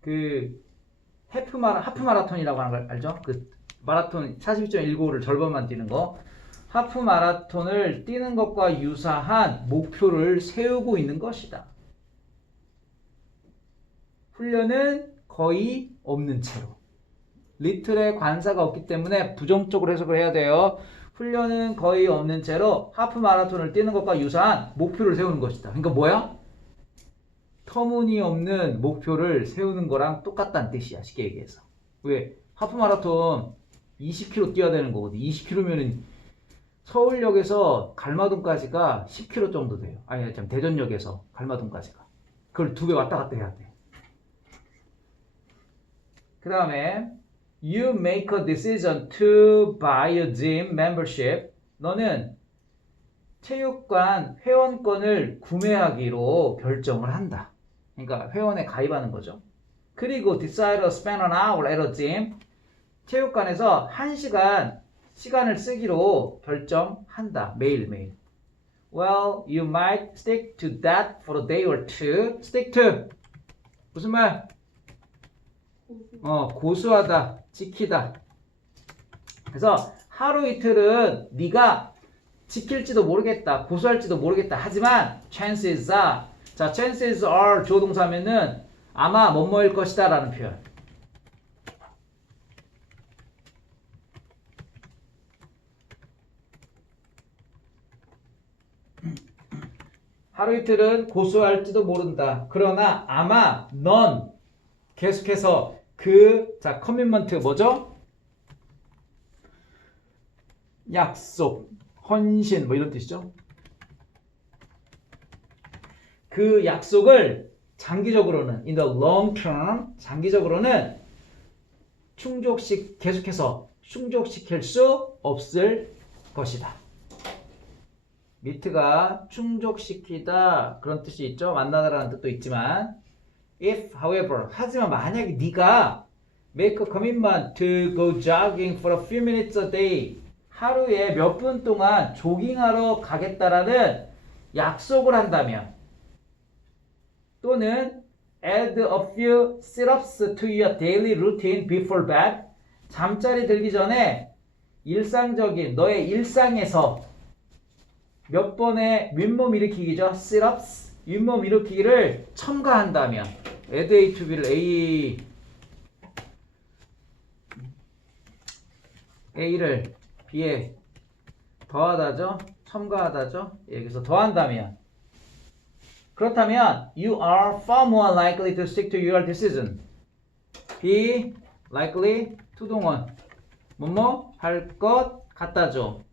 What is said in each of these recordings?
그 하프 마라톤이라고 하는 걸 알죠? 그 마라톤 42.195를 절반만 뛰는 거. 하프 마라톤을 뛰는 것과 유사한 목표를 세우고 있는 것이다. 훈련은 거의 없는 채로. 리틀에 관사가 없기 때문에 부정적으로 해석을 해야 돼요. 훈련은 거의 없는 채로 하프 마라톤을 뛰는 것과 유사한 목표를 세우는 것이다. 그러니까 뭐야? 터무니없는 목표를 세우는 거랑 똑같다는 뜻이야. 쉽게 얘기해서. 왜? 하프 마라톤 20km 뛰어야 되는 거거든. 20km면은 서울역에서 갈마동까지가 10km 정도 돼요. 아니, 참 대전역에서 갈마동까지가. 그걸 2배 왔다 갔다 해야 돼. 그 다음에 You make a decision to buy a gym membership. 너는 체육관 회원권을 구매하기로 결정을 한다. 그러니까 회원에 가입하는 거죠. 그리고 decide to spend an hour at a gym. 체육관에서 1시간 시간을 쓰기로 결정한다. 매일매일. Well, you might stick to that for a day or two. Stick to. 무슨 말? 고수하다, 지키다. 그래서 하루 이틀은 네가 지킬지도 모르겠다, 고수할지도 모르겠다. 하지만 chances are, 자, chances are 조동사면은 아마 뭐뭐일 것이다 라는 표현. 하루 이틀은 고수할지도 모른다. 그러나 아마 넌 계속해서 자, 커미먼트 뭐죠? 약속, 헌신 뭐 이런 뜻이죠. 그 약속을 장기적으로는 in the long term, 장기적으로는 계속해서 충족시킬 수 없을 것이다. 미트가 충족시키다 그런 뜻이 있죠. 만나다라는 뜻도 있지만 if, however, 하지만 만약에 네가 make a commitment to go jogging for a few minutes a day, 하루에 몇 분 동안 조깅하러 가겠다라는 약속을 한다면, 또는 add a few sit-ups to your daily routine before bed, 잠자리 들기 전에 일상적인 너의 일상에서 몇 번의 윗몸 일으키기죠. sit-ups, 윗몸 일으키기를 첨가한다면, add A to B를 A를 B에 더하다죠. 첨가하다죠. 예, 그래서 더한다면, 그렇다면 you are far more likely to stick to your decision. be likely to 동원 뭐뭐 할 것 같다죠.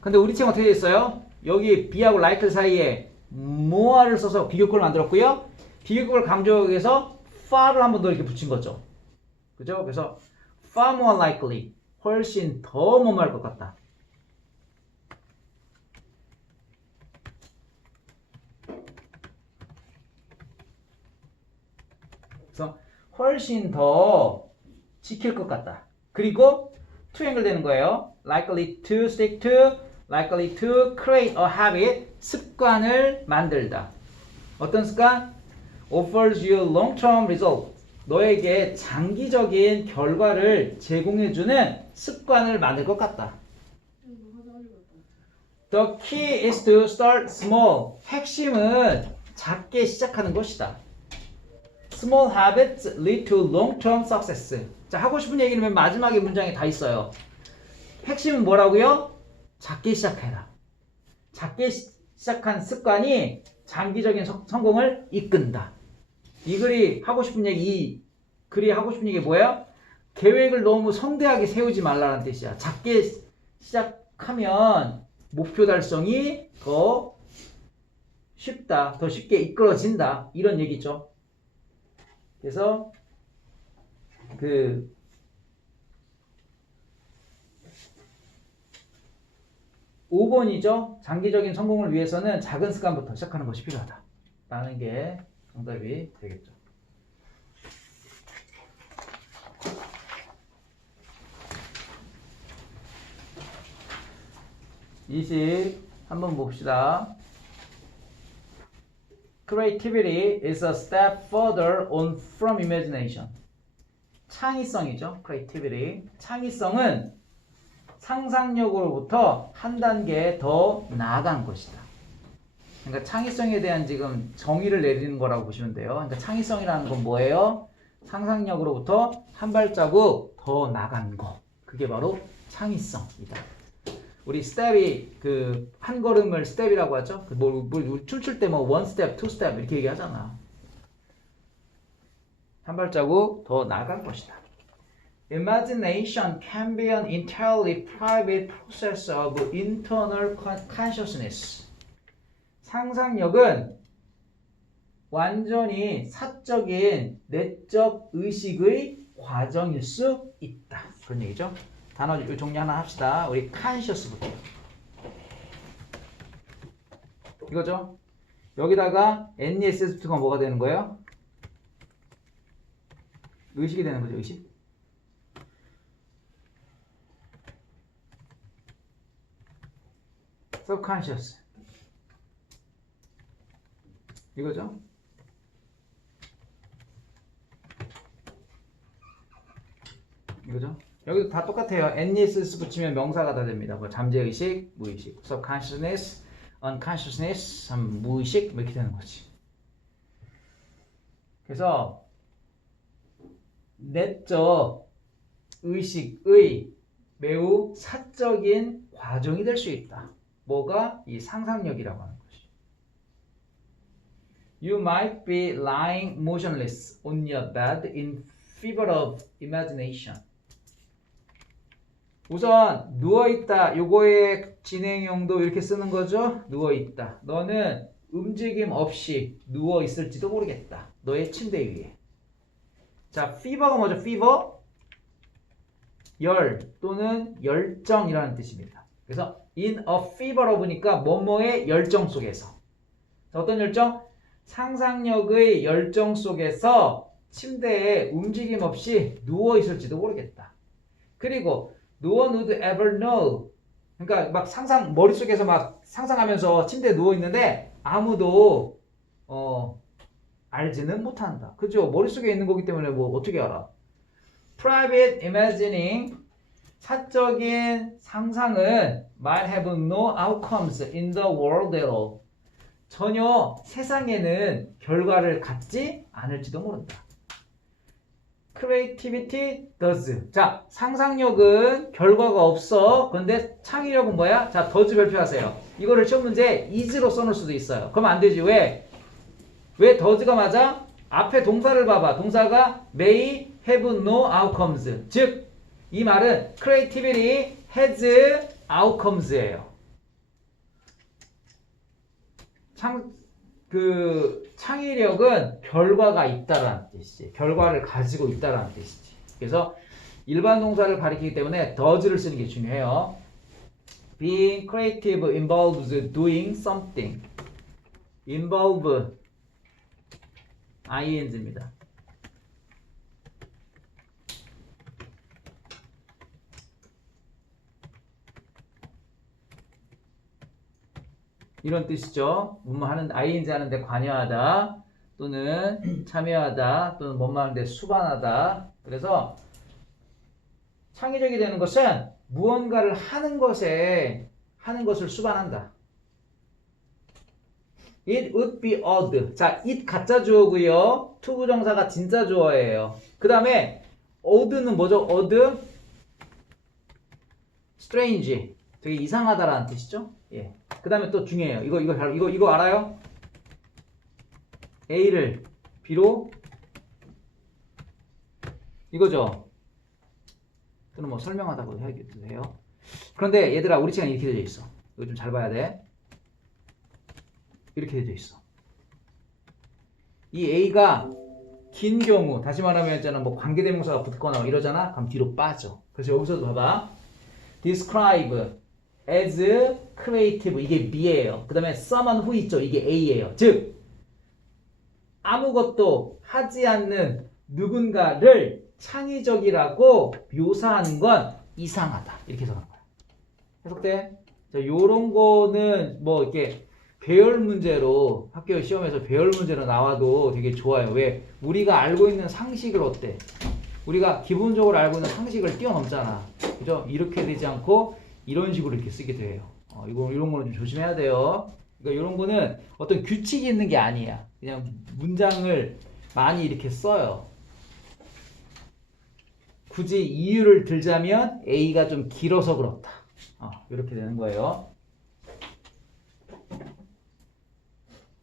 근데 우리 책 어떻게 됐어요? 여기 be하고 like 사이에 more를 써서 비교급을 만들었고요. 비교급을 강조하기 위해서 far를 한 번 더 이렇게 붙인 거죠. 그죠? 그래서 far more likely, 훨씬 더 뭐뭐 할 것 같다. 그래서 훨씬 더 지킬 것 같다. 그리고 to 연결되는 거예요. likely to stick to, likely to create a habit, 습관을 만들다. 어떤 습관? offers you long-term result, 너에게 장기적인 결과를 제공해주는 습관을 만들 것 같다. The key is to start small. 핵심은 작게 시작하는 것이다. Small habits lead to long-term success. 자, 하고 싶은 얘기는 맨 마지막에 문장에 다 있어요. 핵심은 뭐라고요? 작게 시작해라. 작게 시작한 습관이 장기적인 성공을 이끈다. 이 글이 하고 싶은 얘기 뭐예요? 계획을 너무 성대하게 세우지 말라는 뜻이야. 작게 시작하면 목표 달성이 더 쉽다. 더 쉽게 이끌어진다. 이런 얘기죠. 그래서 5번이죠. 장기적인 성공을 위해서는 작은 습관부터 시작하는 것이 필요하다. 라는 게 정답이 되겠죠. (20) 한번 봅시다. Creativity is a step further on from imagination. 창의성이죠. Creativity. 창의성은 상상력으로부터 한 단계 더 나아간 것이다. 그러니까 창의성에 대한 지금 정의를 내리는 거라고 보시면 돼요. 그러니까 창의성이라는 건 뭐예요? 상상력으로부터 한 발자국 더 나간 거. 그게 바로 창의성이다. 우리 스텝이 그 한 걸음을 스텝이라고 하죠. 뭘 춤출 때 뭐 원 스텝, 투 스텝 이렇게 얘기하잖아. 한 발자국 더 나아간 것이다. Imagination can be an entirely private process of internal consciousness. 상상력은 완전히 사적인 내적 의식의 과정일 수 있다. 그런 얘기죠. 단어 정리 하나 합시다. 우리 conscious부터. 이거죠. 여기다가 NESS부터가 뭐가 되는 거예요? 의식이 되는 거죠. 의식. subconscious. 이거죠. 이거죠. 여기도 다 똑같아요. NESS 붙이면 명사가 다 됩니다. 뭐 잠재의식, 무의식, subconsciousness, unconsciousness, 무의식 이렇게 되는 거지. 그래서 내적 의식의 매우 사적인 과정이 될 수 있다. 뭐가? 이 상상력이라고 하는 것이. You might be lying motionless on your bed in fever of imagination. 우선 누워있다. 요거의 진행형도 이렇게 쓰는 거죠. 누워있다. 너는 움직임 없이 누워있을지도 모르겠다. 너의 침대 위에. 자, fever가 뭐죠? fever? 열 또는 열정이라는 뜻입니다. 그래서 in a fever of니까 뭐뭐의 열정 속에서. 자, 어떤 열정? 상상력의 열정 속에서 침대에 움직임 없이 누워있을지도 모르겠다. 그리고 no one would ever know. 그러니까 막 머릿속에서 막 상상하면서 침대에 누워있는데 아무도 알지는 못한다. 그죠? 머릿속에 있는 거기 때문에 뭐 어떻게 알아? Private imagining, 사적인 상상은 might have no outcomes in the world at all. 전혀 세상에는 결과를 갖지 않을지도 모른다. Creativity does. 자, 상상력은 결과가 없어. 그런데 창의력은 뭐야? 자, does 발표하세요. 이거를 시험 문제 is로 써놓을 수도 있어요. 그러면 안 되지. 왜 does가 맞아? 앞에 동사를 봐봐. 동사가 may have no outcomes. 즉, 이 말은 creativity has outcomes예요. 창의력은 결과가 있다라는 뜻이지. 결과를 가지고 있다라는 뜻이지. 그래서 일반 동사를 가리키기 때문에 does를 쓰는 게 중요해요. Being creative involves doing something. involve ing입니다. 이런 뜻이죠. ing 하는데 관여하다 또는 참여하다 또는 뭔가 하는데 수반하다. 그래서 창의적이 되는 것은 무언가를 하는 것을 수반한다. It would be odd. 자, it 가짜 주어고요. to 부정사가 진짜 주어예요. 그 다음에 odd는 뭐죠? odd? strange. 되게 이상하다라는 뜻이죠. 예. 그 다음에 또 중요해요. 이거 알아요? A를 B로 이거죠. 또는 뭐 설명하다고 해도 해요. 그런데 얘들아, 우리 책은 이렇게 되어 있어. 이거 좀 잘 봐야 돼. 이렇게 되어 있어. 이 A가 긴 경우, 다시 말하면 있잖아, 뭐 관계대명사가 붙거나 이러잖아. 그럼 뒤로 빠져. 그래서 여기서도 봐봐. describe as creative, 이게 B예요. 그 다음에 someone who 있죠. 이게 A예요. 즉 아무것도 하지 않는 누군가를 창의적이라고 묘사하는 건 이상하다. 이렇게 해석한 거야. 해석돼? 자, 요런 거는 뭐 이렇게 배열 문제로 학교 시험에서 배열 문제로 나와도 되게 좋아요. 왜? 우리가 알고 있는 상식을 어때? 우리가 기본적으로 알고 있는 상식을 뛰어넘잖아. 그죠? 이렇게 되지 않고 이런 식으로 이렇게 쓰게 돼요. 이런 거는 좀 조심해야 돼요. 그러니까 이런 거는 어떤 규칙이 있는 게 아니야. 그냥 문장을 많이 이렇게 써요. 굳이 이유를 들자면 A가 좀 길어서 그렇다. 이렇게 되는 거예요.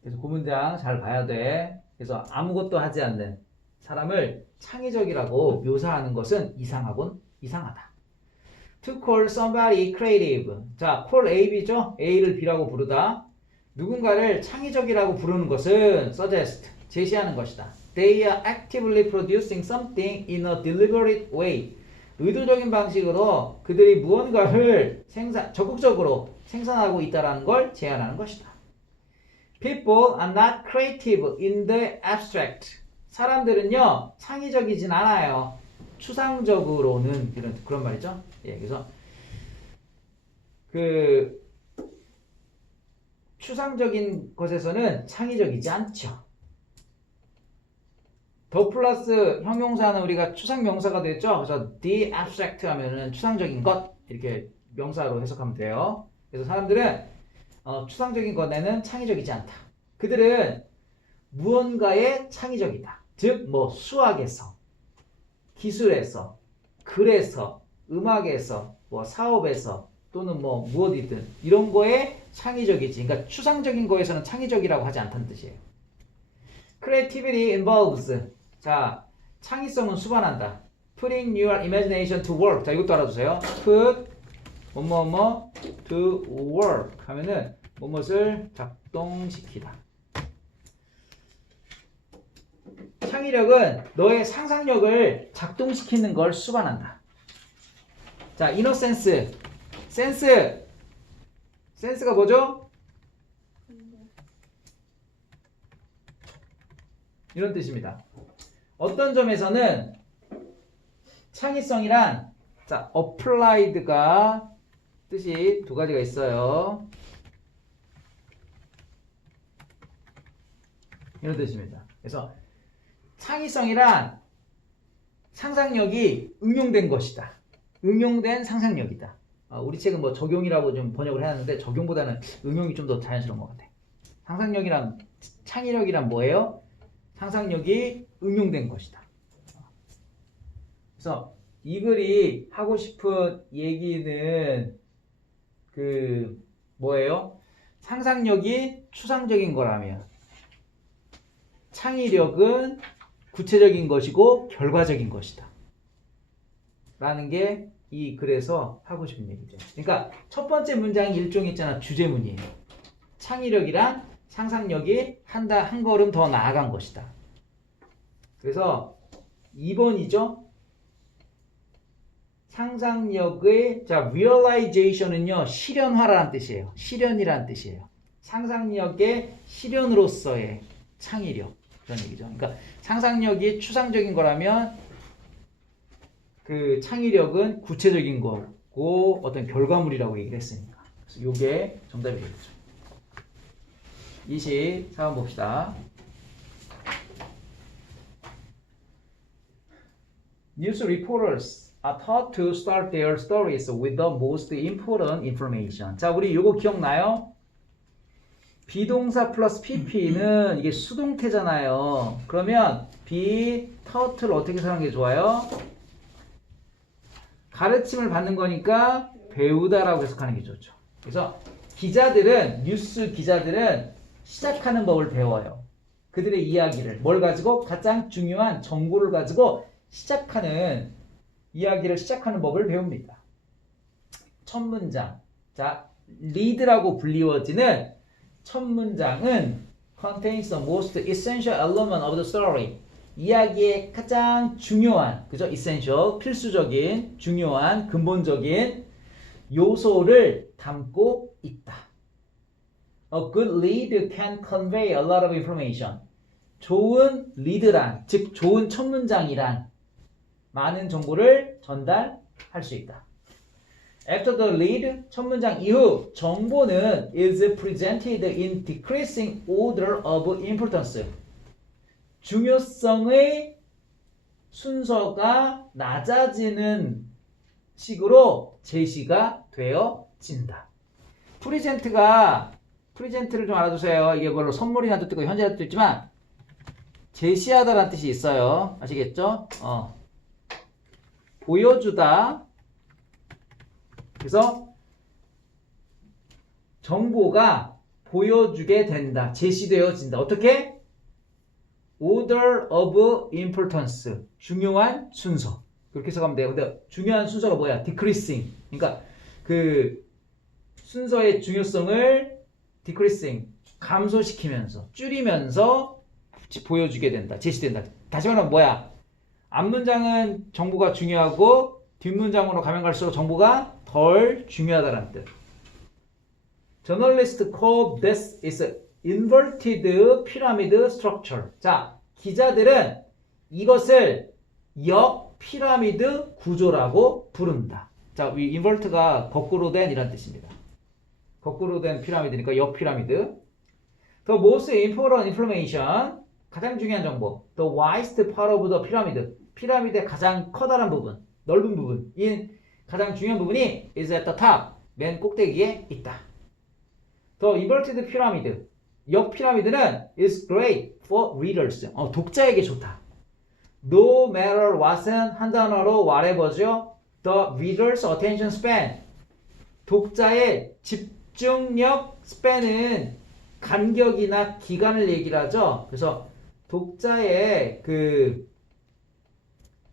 그래서 그 문장 잘 봐야 돼. 그래서 아무것도 하지 않는 사람을 창의적이라고 묘사하는 것은 이상하군 이상하다. To call somebody creative. 자, call A, B죠? A를 B라고 부르다. 누군가를 창의적이라고 부르는 것은 suggest, 제시하는 것이다. They are actively producing something in a deliberate way. 의도적인 방식으로 그들이 무언가를 적극적으로 생산하고 있다는 걸 제안하는 것이다. People are not creative in the abstract. 사람들은요, 창의적이진 않아요. 추상적으로는 그런 말이죠. 예, 그래서 그 추상적인 것에서는 창의적이지 않죠. 더 플러스 형용사는 우리가 추상 명사가 됐죠. 그래서 the abstract 하면은 추상적인 것 이렇게 명사로 해석하면 돼요. 그래서 사람들은 추상적인 것에는 창의적이지 않다. 그들은 무언가에 창의적이다. 즉, 수학에서, 기술에서, 글에서, 음악에서, 사업에서, 또는 무엇이든 이런 거에 창의적이지. 그러니까 추상적인 거에서는 창의적이라고 하지 않다는 뜻이에요. Creativity involves. 자, 창의성은 수반한다. Putting your imagination to work. 자, 이것도 알아두세요. Put to work 하면은 무엇을 작동시키다. 창의력은 너의 상상력을 작동시키는 걸 수반한다. 자, innocence. 센스가 뭐죠? 이런 뜻입니다. 어떤 점에서는 창의성이란 자, applied가 뜻이 두 가지가 있어요. 이런 뜻입니다. 그래서 창의성이란 상상력이 응용된 것이다. 응용된 상상력이다. 우리 책은 적용이라고 좀 번역을 해놨는데 적용보다는 응용이 좀 더 자연스러운 것 같아. 상상력이란 창의력이란 뭐예요? 상상력이 응용된 것이다. 그래서 이 글이 하고 싶은 얘기는 뭐예요? 상상력이 추상적인 거라면 창의력은 구체적인 것이고 결과적인 것이다. 라는 게 이 글에서 하고 싶은 얘기죠. 그러니까 첫 번째 문장이 일종의 있잖아. 주제문이에요. 창의력이란 상상력이 한 걸음 더 나아간 것이다. 그래서 2번이죠. 상상력의 realization은요. 실현화라는 뜻이에요. 실현이라는 뜻이에요. 상상력의 실현으로서의 창의력 그런 얘기죠. 그러니까 상상력이 추상적인 거라면 그 창의력은 구체적인 거고 어떤 결과물이라고 얘기를 했으니까. 그래서 이게 정답이 되겠죠. 24번 봅시다. News reporters are taught to start their stories with the most important information. 자, 우리 이거 기억나요? 비동사 플러스 pp는 이게 수동태잖아요. 그러면 be taught를 어떻게 사용하는 게 좋아요? 가르침을 받는 거니까 배우다라고 해석하는 게 좋죠. 그래서 뉴스 기자들은 시작하는 법을 배워요. 그들의 이야기를 뭘 가지고 가장 중요한 정보를 가지고 이야기를 시작하는 법을 배웁니다. 첫 문장. 자, lead라고 불리워지는 첫 문장은 contains the most essential element of the story. 이야기의 가장 중요한, 그죠? essential, 필수적인, 중요한, 근본적인 요소를 담고 있다. A good lead can convey a lot of information. 좋은 리드란, 즉 좋은 첫 문장이란 많은 정보를 전달할 수 있다. After the lead, 첫 문장 이후 정보는 is presented in decreasing order of importance. 중요성의 순서가 낮아지는 식으로 제시가 되어진다. 프리젠트를 좀 알아두세요. 이게 뭘로 선물이나 뜻도 있고 현재나 뜻도 있지만 제시하다라는 뜻이 있어요. 아시겠죠? 보여주다. 그래서 정보가 보여주게 된다. 제시되어진다. 어떻게? Order of importance. 중요한 순서. 그렇게 해석하면 돼요. 근데 중요한 순서가 뭐야? Decreasing. 그러니까 그 순서의 중요성을 decreasing. 감소시키면서, 줄이면서 보여주게 된다. 제시된다. 다시 말하면 뭐야? 앞문장은 정보가 중요하고 뒷문장으로 가면 갈수록 정보가 덜 중요하다는 뜻. Journalists call this is inverted pyramid structure. 자, 기자들은 이것을 역 피라미드 구조라고 부른다. 자, 이 invert가 거꾸로 된 이란 뜻입니다. 거꾸로 된 피라미드니까 역 피라미드. The most important information. 가장 중요한 정보. The widest part of the pyramid. 피라미드의 가장 커다란 부분, 넓은 부분인 가장 중요한 부분이 is at the top. 맨 꼭대기에 있다. The inverted pyramid. 역 피라미드는 is great for readers. 독자에게 좋다. No matter what은 한 단어로 whatever죠. The reader's attention span. 독자의 집중력 span은 간격이나 기간을 얘기를 하죠. 그래서 독자의 그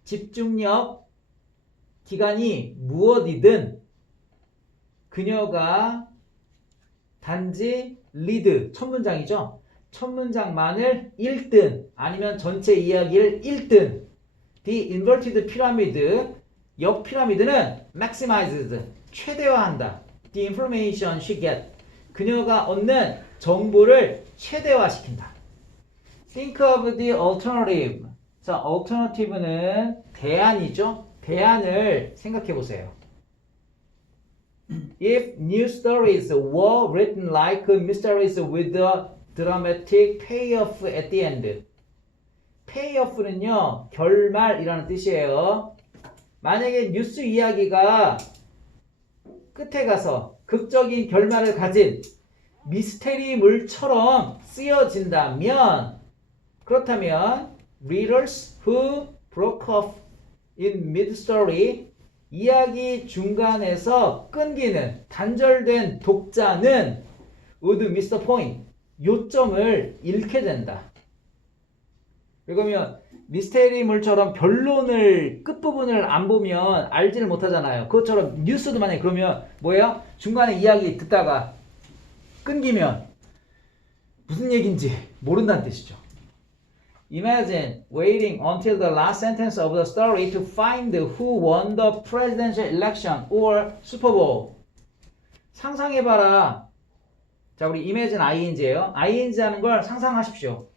집중력 기간이 무엇이든 그녀가 단지 리드, 첫 문장이죠. 첫 문장만을 1등 아니면 전체 이야기를 1등. The inverted pyramid, 역 피라미드는 maximizes, 최대화한다. The information she gets, 그녀가 얻는 정보를 최대화시킨다. Think of the alternative. 자, alternative는 대안이죠. 대안을 생각해 보세요. If news stories were written like mysteries with a dramatic payoff at the end. payoff는요, 결말이라는 뜻이에요. 만약에 뉴스 이야기가 끝에 가서 극적인 결말을 가진 미스테리물처럼 쓰여진다면, 그렇다면 readers who broke off in mid-story, 이야기 중간에서 끊기는 단절된 독자는 would miss the point, 요점을 잃게 된다. 그러면 미스테리물처럼 결론을 끝부분을 안 보면 알지를 못하잖아요. 그것처럼 뉴스도 만약에 그러면 뭐예요? 중간에 이야기 듣다가 끊기면 무슨 얘기인지 모른다는 뜻이죠. Imagine waiting until the last sentence of the story to find who won the presidential election or Super Bowl. 상상해봐라. 자, 우리 imagine ing예요. ing 하는 걸 상상하십시오.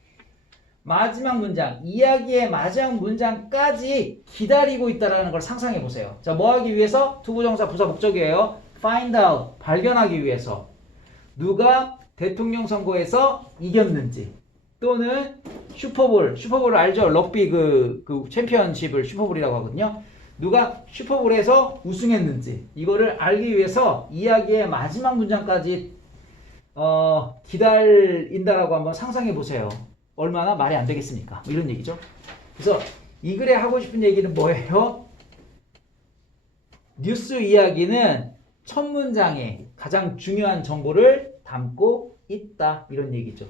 마지막 문장, 이야기의 마지막 문장까지 기다리고 있다라는 걸 상상해 보세요. 자, 뭐 하기 위해서? 투부정사 부사 목적이에요. Find out, 발견하기 위해서. 누가 대통령 선거에서 이겼는지. 또는 슈퍼볼 알죠? 럭비 그 챔피언십을 슈퍼볼이라고 하거든요. 누가 슈퍼볼에서 우승했는지 이거를 알기 위해서 이야기의 마지막 문장까지 기다린다라고 한번 상상해 보세요. 얼마나 말이 안 되겠습니까? 뭐 이런 얘기죠. 그래서 이 글에 하고 싶은 얘기는 뭐예요? 뉴스 이야기는 첫 문장에 가장 중요한 정보를 담고 있다. 이런 얘기죠.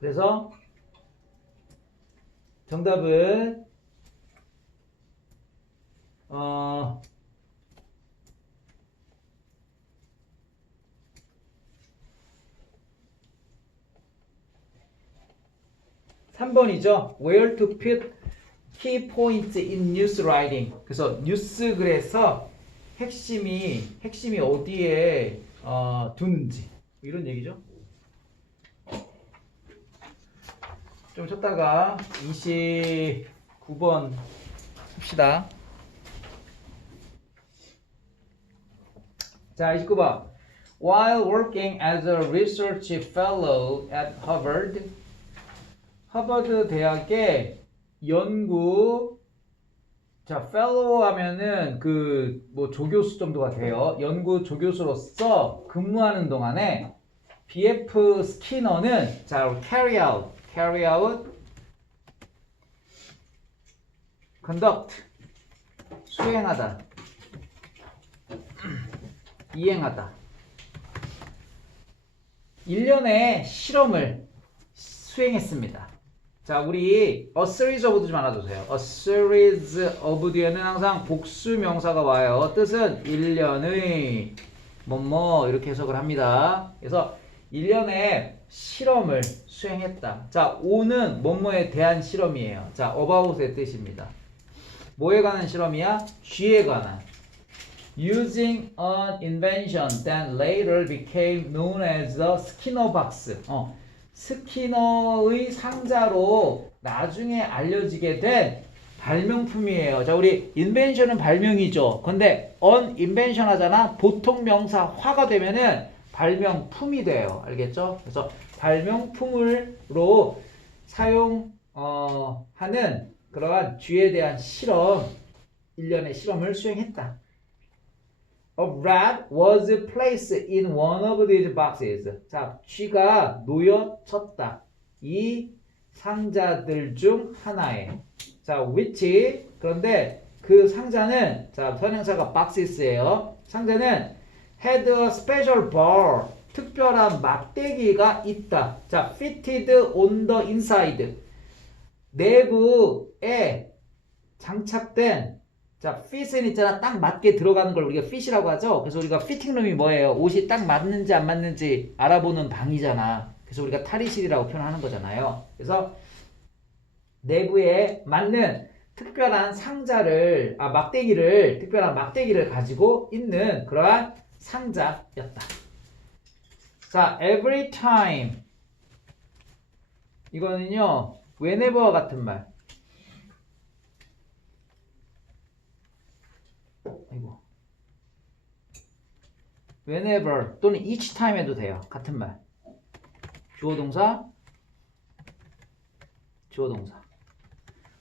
그래서 정답은 3번이죠. Where to put key points in news writing. 그래서 뉴스 글에서 핵심이 어디에 두는지 이런 얘기죠. 좀 쉬었다가 29번 합시다. 자, 29번. While working as a research fellow at Harvard, 하버드 대학의 연구, 자, fellow 하면은 그 뭐 조교수 정도가 돼요. 연구 조교수로서 근무하는 동안에 BF 스키너는 자, carry out, conduct, 수행하다, 이행하다. 1년의 실험을 수행했습니다. 자, 우리 a series of도 좀 알아두세요. a series of 뒤에는 항상 복수 명사가 와요. 뜻은 1년의 뭐뭐 이렇게 해석을 합니다. 그래서 1년의 실험을 수행했다. 자, O는 뭐뭐에 대한 실험이에요. 자, about의 뜻입니다. 뭐에 관한 실험이야? 쥐에 관한. Using an invention that later became known as the Skinner box. 스키너의 상자로 나중에 알려지게 된 발명품이에요. 자, 우리 invention은 발명이죠. 근데 an invention 하잖아. 보통 명사 화가 되면은 발명품이 돼요. 알겠죠? 그래서 발명품으로 하는 그러한 쥐에 대한 실험, 1년의 실험을 수행했다. A rat was placed in one of these boxes. 자, 쥐가 놓여졌다. 이 상자들 중 하나에. 자, which. 그런데 그 상자는, 자, 선행사가 boxes예요. 상자는 had a special bar. 특별한 막대기가 있다. 자, fitted on the inside. 내부에 장착된, 자, fit은 있잖아. 딱 맞게 들어가는 걸 우리가 fit이라고 하죠. 그래서 우리가 피팅룸이 뭐예요? 옷이 딱 맞는지 안 맞는지 알아보는 방이잖아. 그래서 우리가 탈의실이라고 표현하는 거잖아요. 그래서 내부에 맞는 특별한 상자를, 특별한 막대기를 가지고 있는 그러한 상자였다. 자, every time. 이거는요, whenever 같은 말. whenever 또는 each time 해도 돼요. 같은 말. 주어 동사.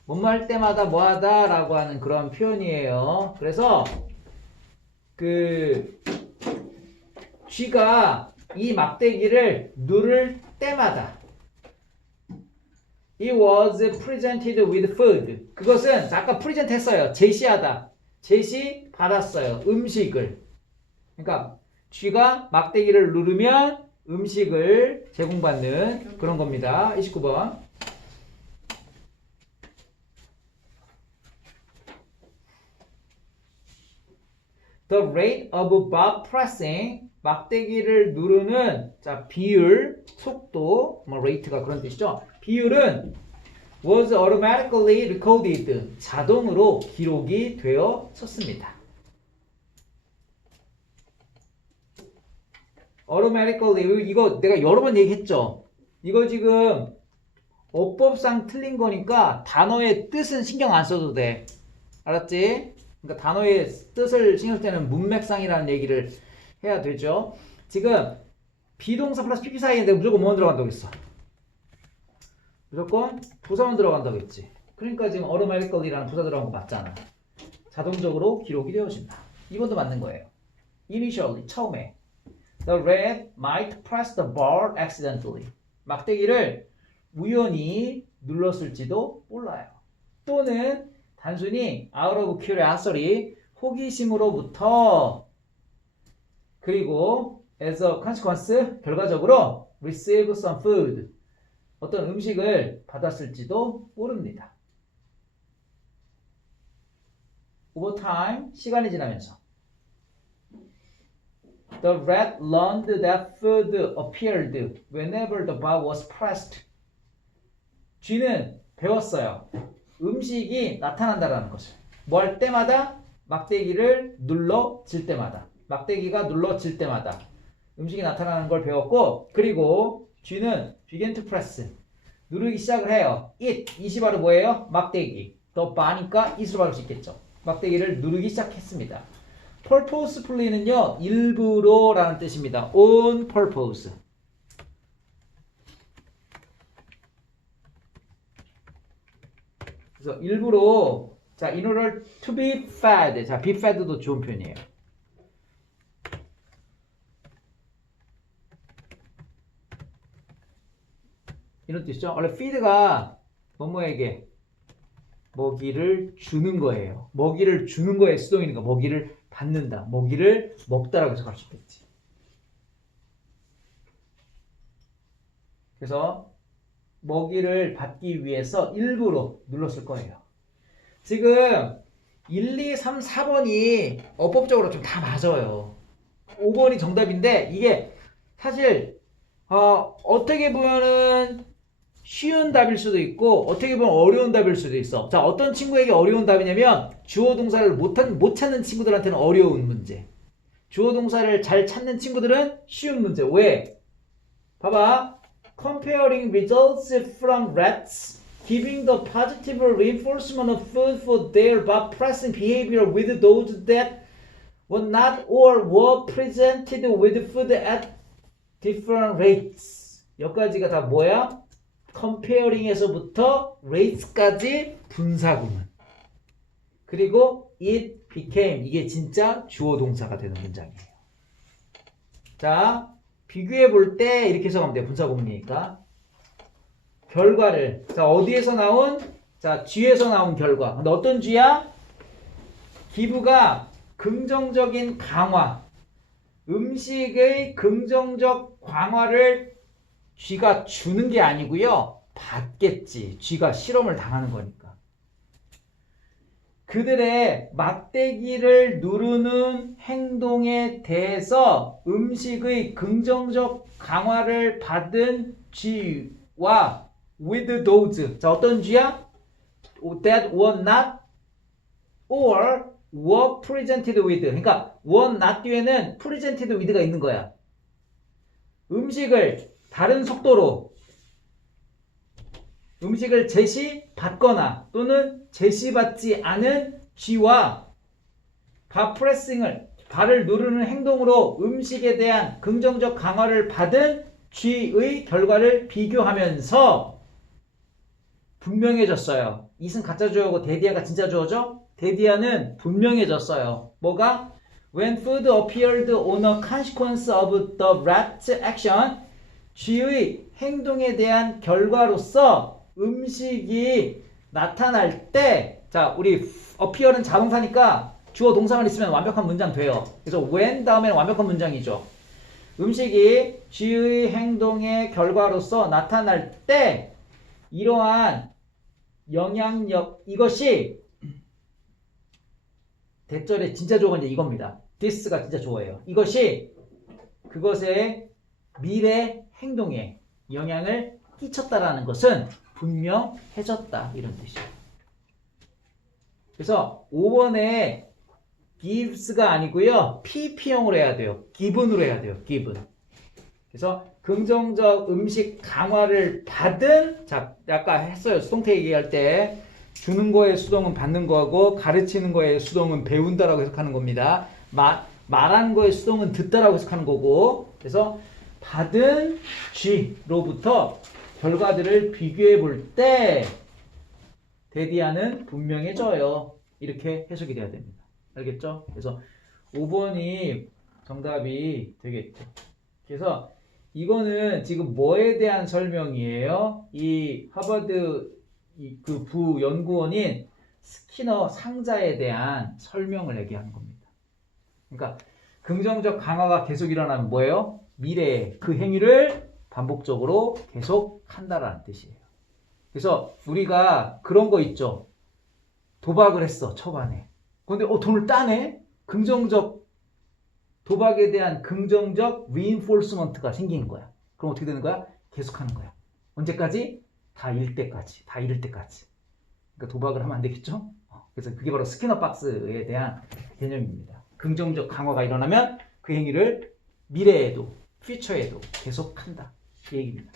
뭐뭐 할 때마다 뭐하다 라고 하는 그런 표현이에요. 그래서 그 쥐가 이 막대기를 누를 때마다 It was presented with food. 그것은 아까 present 했어요. 제시하다. 제시 받았어요. 음식을. 그러니까 쥐가 막대기를 누르면 음식을 제공받는 그런 겁니다. 29번. The rate of Bob pressing. 막대기를 누르는, 자, 비율, 속도, 뭐 rate가 그런 뜻이죠. 비율은 was automatically recorded. 자동으로 기록이 되었었습니다. automatically, 이거 내가 여러 번 얘기했죠. 이거 지금 어법상 틀린 거니까 단어의 뜻은 신경 안 써도 돼. 알았지? 그러니까 단어의 뜻을 신경 쓸 때는 문맥상이라는 얘기를 해야 되죠. 지금 비동사 플러스 PP 사이에 내가 무조건 뭐 들어간다고 했어? 무조건 부사만 들어간다고 했지. 그러니까 지금 automatically라는 부사 들어간 거 맞잖아. 자동적으로 기록이 되어진다. 이번도 맞는 거예요. Initially, 처음에 The rat might press the bar accidentally. 막대기를 우연히 눌렀을지도 몰라요. 또는 단순히 out of curiosity, 호기심으로부터, 그리고 as a consequence, 결과적으로 receive some food, 어떤 음식을 받았을지도 모릅니다. Over time, 시간이 지나면서 The rat learned that food appeared whenever the bar was pressed. 쥐는 배웠어요. 음식이 나타난다는 것을. 뭐 할 때마다? 막대기를 눌러질 때마다. 막대기가 눌러질 때마다 음식이 나타나는 걸 배웠고, 그리고 쥐는 began to press. 누르기 시작을 해요. it이 바로 뭐예요? 막대기. 더 바니까 it으로 바를 수 있겠죠. 막대기를 누르기 시작했습니다. purposefully는요, 일부러라는 뜻입니다. on purpose. 그래서 일부러, 자, in order to be fed. 자, be fed도 좋은 표현이에요. 이런 뜻이죠. 원래 feed가 뭐뭐에게 먹이를 주는 거예요. 먹이를 주는 거에 수동이니까 먹이를 받는다. 먹이를 먹다라고 해석할 수 있겠지. 그래서 먹이를 받기 위해서 일부러 눌렀을 거예요. 지금 1, 2, 3, 4번이 어법적으로 좀 다 맞아요. 5번이 정답인데 이게 사실 어떻게 보면은 쉬운 답일 수도 있고 어떻게 보면 어려운 답일 수도 있어. 자, 어떤 친구에게 어려운 답이냐면 주어 동사를 못 찾는 친구들한테는 어려운 문제. 주어 동사를 잘 찾는 친구들은 쉬운 문제. 왜? 봐봐. Comparing results from rats, giving the positive reinforcement of food for their pressing behavior with those that were not or were presented with food at different rates. 여기까지가 다 뭐야? comparing에서부터 rates까지 분사구문. 그리고 it became, 이게 진짜 주어 동사가 되는 문장이에요. 자, 비교해 볼 때 이렇게 해석하면 돼요. 분사구문이니까. 결과를, 자, 어디에서 나온? 자, 쥐에서 나온 결과. 근데 어떤 쥐야? 기부가 긍정적인 강화, 음식의 긍정적 강화를 쥐가 주는 게 아니고요. 받겠지. 쥐가 실험을 당하는 거니까. 그들의 막대기를 누르는 행동에 대해서 음식의 긍정적 강화를 받은 쥐와 with those. 자, 어떤 쥐야? that were not or were presented with. 그러니까 were not 뒤에는 presented with가 있는 거야. 음식을 다른 속도로 음식을 제시받거나 또는 제시받지 않은 쥐와 발을 누르는 행동으로 음식에 대한 긍정적 강화를 받은 쥐의 결과를 비교하면서 분명해졌어요. it은 가짜 주어고 데디아가 진짜 주어죠? 데디아는 분명해졌어요. 뭐가? When food appeared on a consequence of the rat's action, 쥐의 행동에 대한 결과로서 음식이 나타날 때, 자, 우리 appear은 자동사니까 주어 동사만 있으면 완벽한 문장 돼요. 그래서 when 다음에는 완벽한 문장이죠. 음식이 쥐의 행동의 결과로서 나타날 때 이러한 영향력, 이것이 대절의 진짜 주어가 이제 이겁니다. this가 진짜 주어예요. 이것이 그것의 미래 행동에 영향을 끼쳤다라는 것은 분명해졌다, 이런 뜻이에요. 그래서 5번에 gives가 아니고요, pp형으로 해야 돼요. given으로 해야 돼요. given. 그래서 긍정적 음식 강화를 받은, 자, 아까 했어요. 수동태 얘기할 때 주는 거의 수동은 받는 거고 가르치는 거의 수동은 배운다라고 해석하는 겁니다. 말하는 거의 수동은 듣다라고 해석하는 거고, 그래서 받은 쥐로부터 결과들을 비교해 볼 때 데디아는 분명해져요. 이렇게 해석이 돼야 됩니다. 알겠죠? 그래서 5번이 정답이 되겠죠. 그래서 이거는 지금 뭐에 대한 설명이에요? 이 하버드 그 부연구원인 스키너 상자에 대한 설명을 얘기하는 겁니다. 그러니까 긍정적 강화가 계속 일어나면 뭐예요? 미래에 그 행위를 반복적으로 계속 한다라는 뜻이에요. 그래서 우리가 그런 거 있죠. 도박을 했어, 초반에. 근데 돈을 따네? 긍정적 도박에 대한 긍정적 reinforcement가 생긴 거야. 그럼 어떻게 되는 거야? 계속 하는 거야. 언제까지? 다 잃을 때까지. 다 잃을 때까지. 그러니까 도박을 하면 안 되겠죠? 그래서 그게 바로 스키너 박스에 대한 개념입니다. 긍정적 강화가 일어나면 그 행위를 미래에도, 퓨처에도 계속 한다. 이 얘기입니다.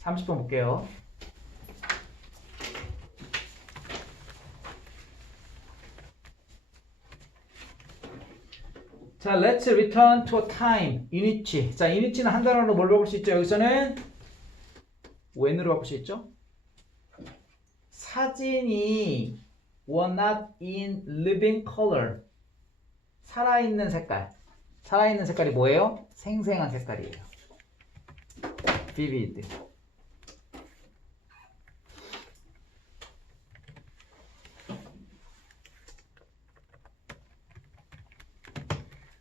30번 볼게요. 자, let's return to a time. 인위치. 자, 인위치는 한 단어로 뭘 바꿀 수 있죠? 여기서는 when으로 바꿀 수 있죠? 사진이 were not in living color. 살아있는 색깔. 살아있는 색깔이 뭐예요? 생생한 색깔이에요. vivid.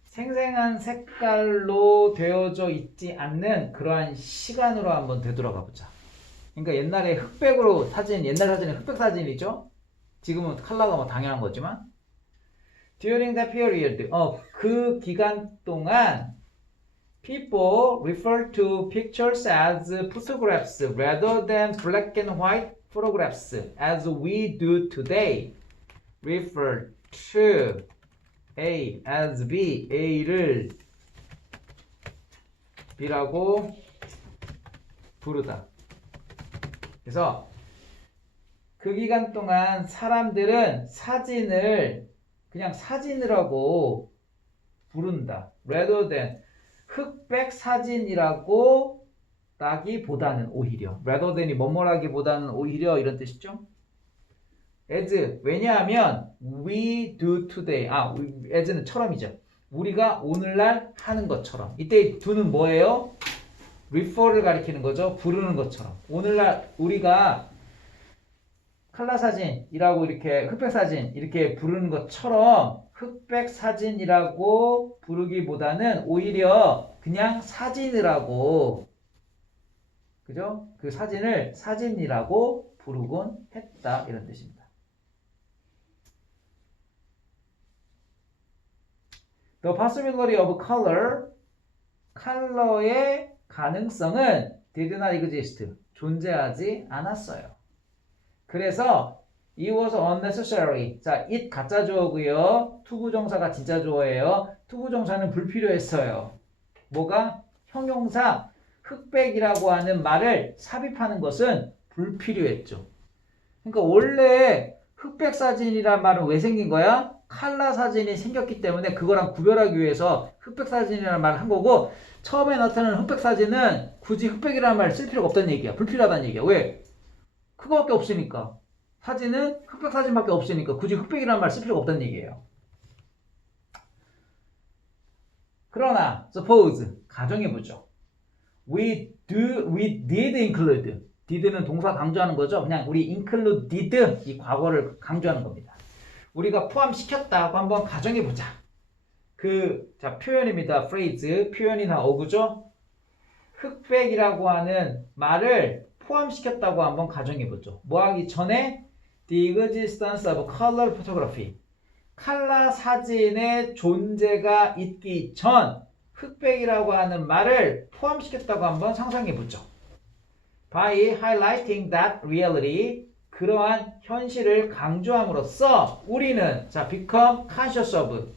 생생한 색깔로 되어져 있지 않는 그러한 시간으로 한번 되돌아가 보자. 그러니까 옛날에 흑백으로 사진, 옛날 사진은 흑백 사진이죠? 지금은 컬러가 뭐 당연한 거지만 during that period, 그 기간 동안 people refer to pictures as photographs rather than black and white photographs as we do today. refer to A as B, A를 B라고 부르다. 그래서 그 기간 동안 사람들은 사진을 그냥 사진이라고 부른다. rather than 흑백 사진이라고 라기보다는 오히려 rather than이 뭐뭐라기보다는 오히려 이런 뜻이죠. as 왜냐하면 we do today as는 처럼이죠. 우리가 오늘날 하는 것처럼. 이때 do는 뭐예요? refer를 가리키는 거죠. 부르는 것처럼. 오늘날 우리가 칼라 사진이라고 이렇게 흑백 사진 이렇게 부르는 것처럼 흑백 사진이라고 부르기보다는 오히려 그냥 사진이라고 그죠? 그 사진을 사진이라고 부르곤 했다 이런 뜻입니다. The possibility of color, 컬러의 가능성은 did not exist, 존재하지 않았어요. 그래서 it was unnecessary. 자, it 가짜 주어고요. 투부정사가 진짜 주어예요. 투부정사는 불필요했어요. 뭐가? 형용사 흑백이라고 하는 말을 삽입하는 것은 불필요했죠. 그러니까 원래 흑백 사진이란 말은 왜 생긴 거야? 칼라 사진이 생겼기 때문에 그거랑 구별하기 위해서 흑백 사진이라는 말을 한 거고 처음에 나타나는 흑백 사진은 굳이 흑백이라는 말을 쓸 필요가 없다는 얘기야. 불필요하다는 얘기야. 왜? 그거밖에 없으니까. 사진은 흑백 사진밖에 없으니까 굳이 흑백이라는 말 쓸 필요가 없다는 얘기예요. 그러나 suppose 가정해보죠. We did include. did는 동사 강조하는 거죠. 그냥 우리 included 이 과거를 강조하는 겁니다. 우리가 포함시켰다고 한번 가정해보자. 자, 표현입니다. phrase. 표현이 다 어구죠? 흑백이라고 하는 말을 포함시켰다고 한번 가정해보죠. 뭐 하기 전에 the existence of color photography. 칼라 사진의 존재가 있기 전 흑백이라고 하는 말을 포함시켰다고 한번 상상해보죠. By highlighting that reality, 그러한 현실을 강조함으로써 우리는 자 become conscious of